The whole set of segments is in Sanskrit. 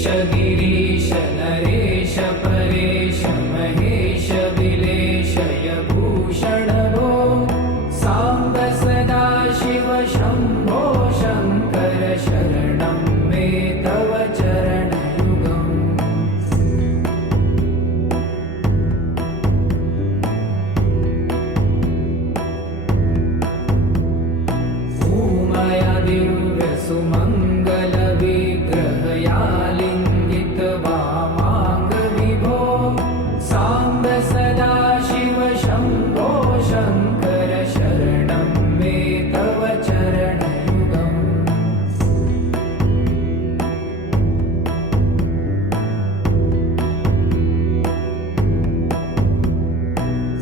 ईश गिरीश नरेश परेश महेश विलेशय भूषण भो सांब सदा शिव शंभो शंकर शरणं मे तव चरणयुगम् उमया दिव्य सुमंगल विग्रहया लिंगित वामांग विभो सांब सदा शिव शंभो शंकर शरणं मे तव चरणयुगम्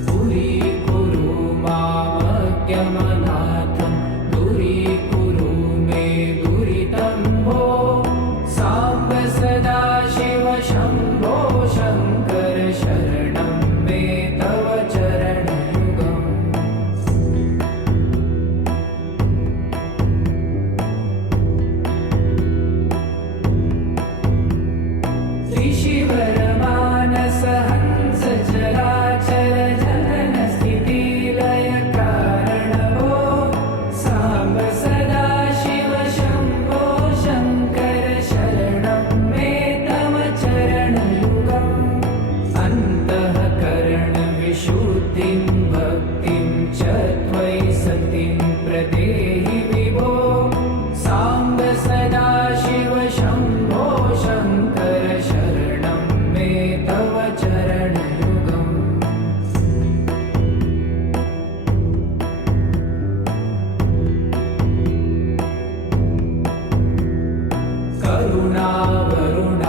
दूरीकुरु मामज्ञमनाथं दूरीकुरु मे दुरितं भो सांब सदा शिव शंभो शंकर शरणं मे तव चरणयुगम् ऋषिवरमानस हंस चराचर जनन स्थिति लय कारण भो सांब सदा शिव शंभो शंकर शरणं मे तव चरणयुगम् अन्तःकरण विशुद्धिं भक्तिं च त्वयि सतिं प्रदेहि विभो सांब सदा शिव शंभो शंकर शरणं मे तव चरणयुगम्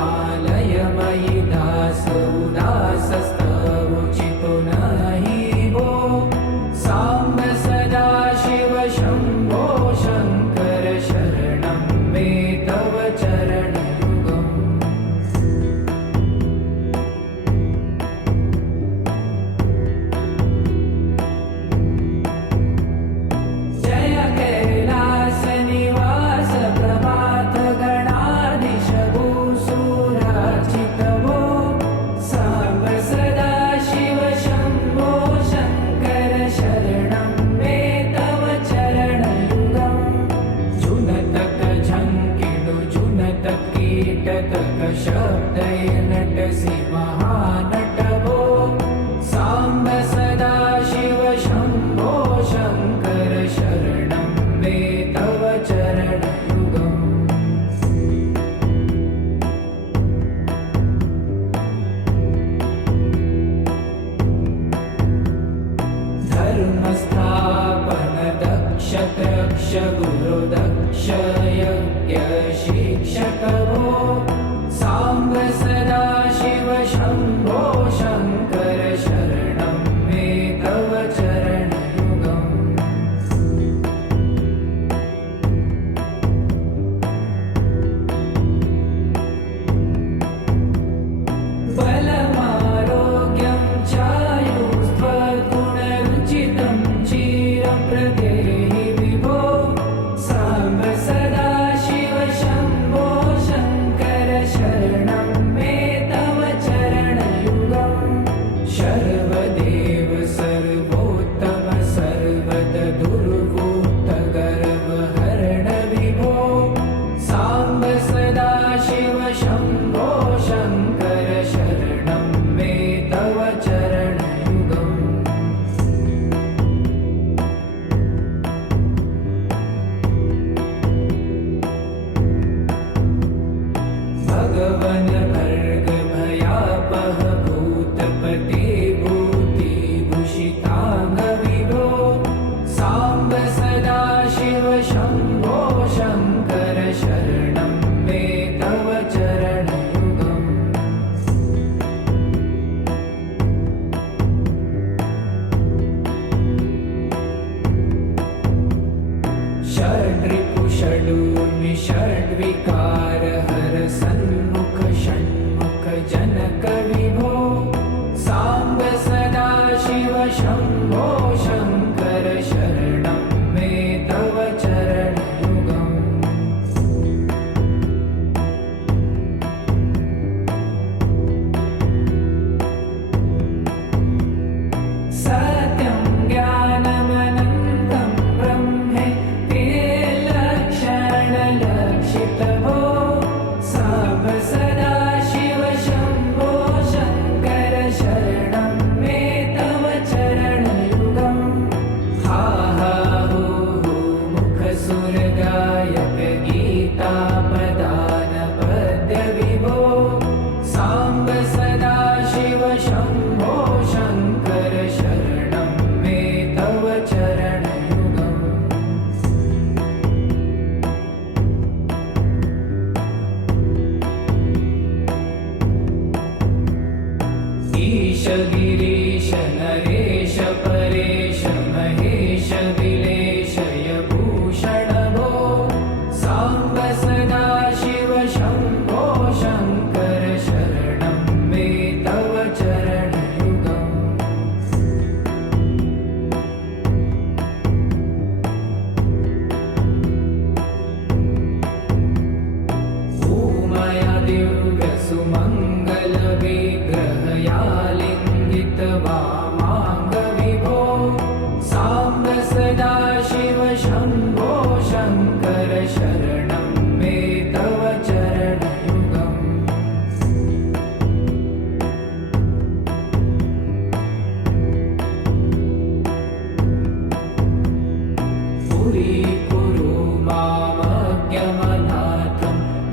करुणावरुणालयमयि दास उदासस्तवोचितो नहि भो सांब सदा शिव शंभो शंकर शरणं मे तव चरणयुगम् जय कैलास निवास प्रभात गणाधीश भूसुरार्चित भो सांब सदा शिव शंभो शंकर शरणं मे तव चरणयुगम् जुनतक झंकिडु जुनतक कीटतक शब्दय नटसि महानट भो सांब सदा शिव शंभो शंकर शरणं मे तव चरणयुगम् धर्मस्थापन दक्ष त्रक्ष गुरुदक्ष यज्ञ शिक्षक भो सांब सदा शिव शंभो शंकर शरणं मे तव चरणयुगम् बलमारोग्यं चायुस्त्वगुणरुचितं चिरं प्रदेहि विभो सांब सदा शिव शंभो शंकर शरणं मे तव चरणयुगम् शर्वदेव सर्वोत्तम सर्वद दुर्वूत गर्वहरण विभो सांब सदा शिव शंभो शंकर शरणं मे तव चरणयुगम् भगवन भर्ग भयापह भूतपते भूतिभूषितांग विभो सांब सदा शिव शंभो शंकर शरणं मे तव चरणयुगम् षड्रिपु षडूर्मि षड्विकार हर सन्मुख षण्मुख जनक विभो सांब सदा शिव शंभो शंकर शरणं मे तव चरणयुगम् दूरीकुरु मामज्ञमनाथं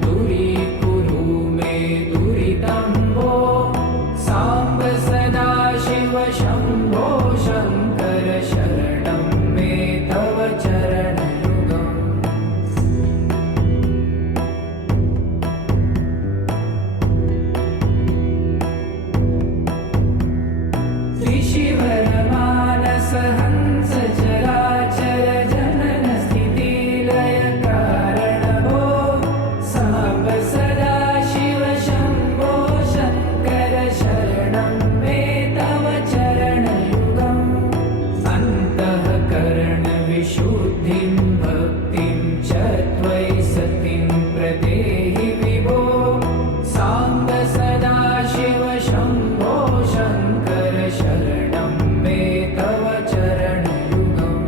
दूरीकुरु मे दुरितं वो साम्ब सदा शिव शम्भो शङ्कर शरणं मे तव चरणयुगम् ऋषिवरमानस हंस चराचर जनन स्थिति लय कारणभो साम्ब सदा शिव शम्भो शङ्कर शरणं मे तव चरणयुगम् अन्तःकरणविशुद्धिं भक्तिं च त्वयि सतिं प्रदेहि विभो साम्ब सदा शिव शम्भो शङ्कर शरणं मे तव चरणयुगम्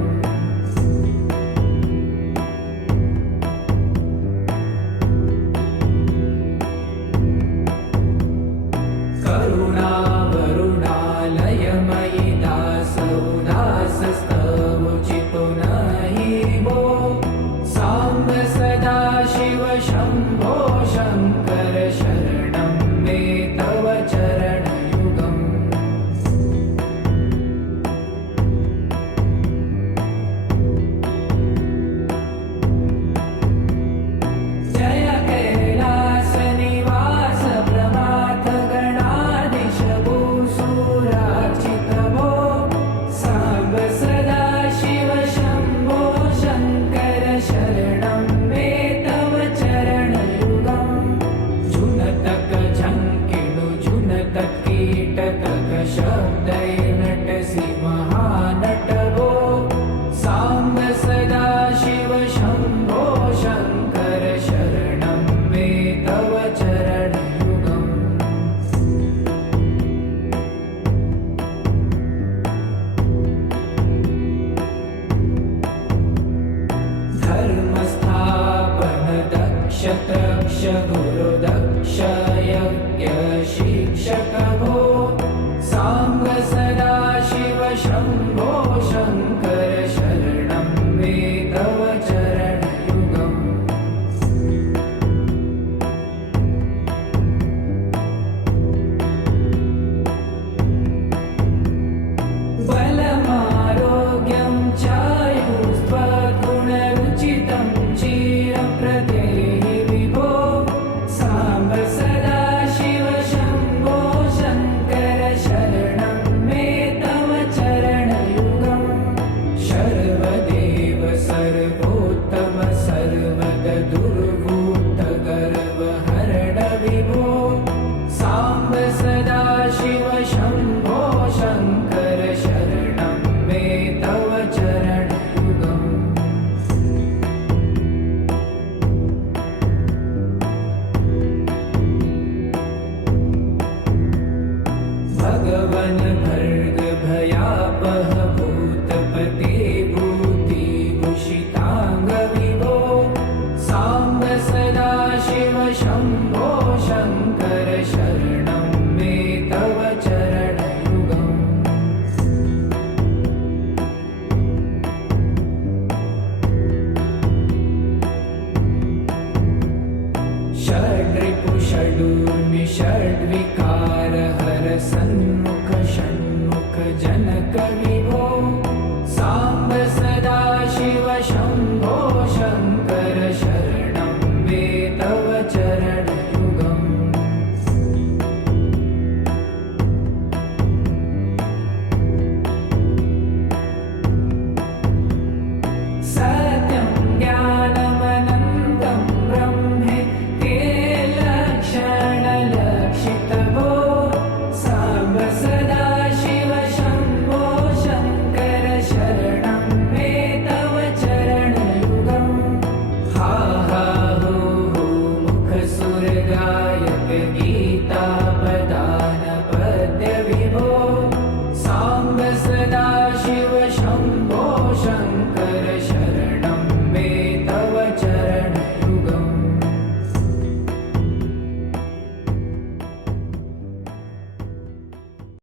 करुणावरुणालयमयि दासोदासस्तवोचितो नहि वो साम्ब सदा शिव शम्भो शङ्कर शरणं मे तव चरणयुगम् जय कैलासनिवास प्रमाथ गणाधीश भूसुरार्चित भो साम्ब सदा शिव शम्भो शङ्कर शरणं मे तव चरणयुगम् झुनतक झङ्किणु झुनतक कीटतक शब्दै नटसि महानट भो साम्ब सदा शिव शम्भो शङ्कर शरणं मे तव चरणयुगम् धर्मस्थापन दक्ष तक्ष गुरुदक्ष यज्ञ शिक्षक भो साम्ब सदा शिव शम्भो शङ्कर